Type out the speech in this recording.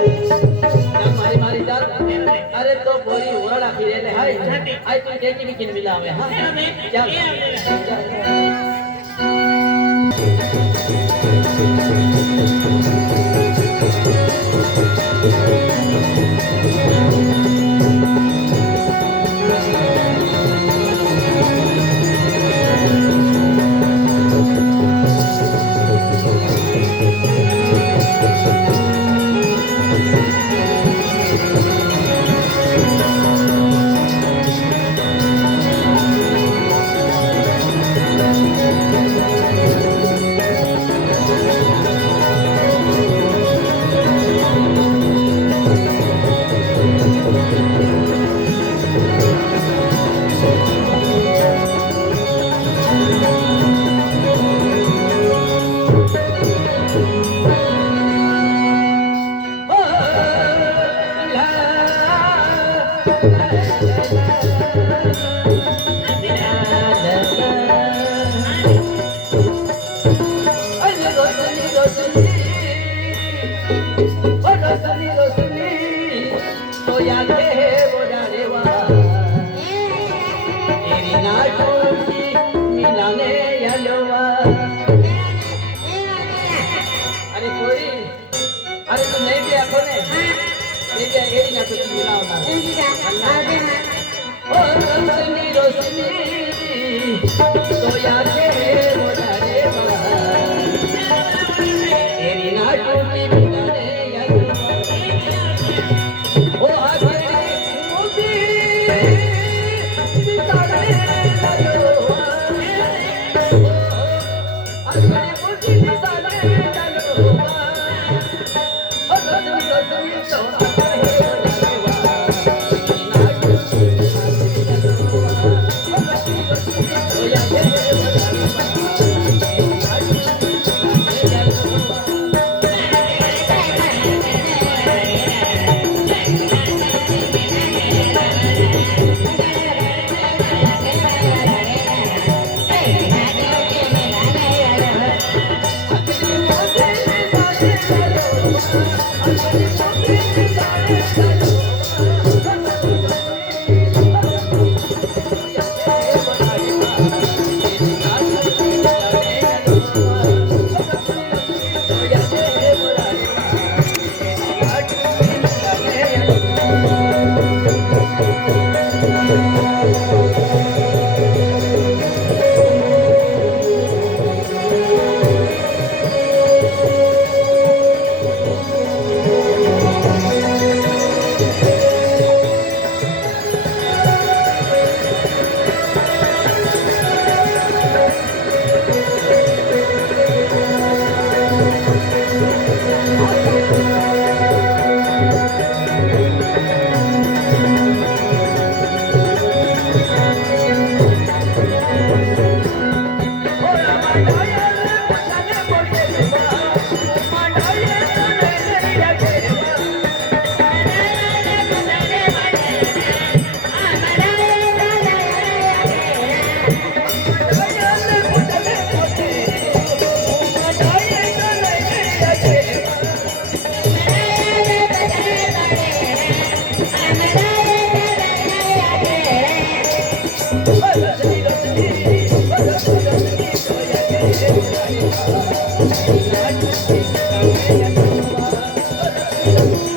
मारी मारी जात अरे तो बोरी ओरडा फिरेले हाय आई तू देखी बिकिन मिलावे हां चल अरे तू नहीं भी आखो ने ये जे एड़ी ना कुछ मिलावना ओ रोशनी रोशनी तो याद है मोरा रे एड़ी ना टूटी मिलाने याद ओ आगे मोदी सितारे डालो आगे मोदी सितारे डालो Thank you.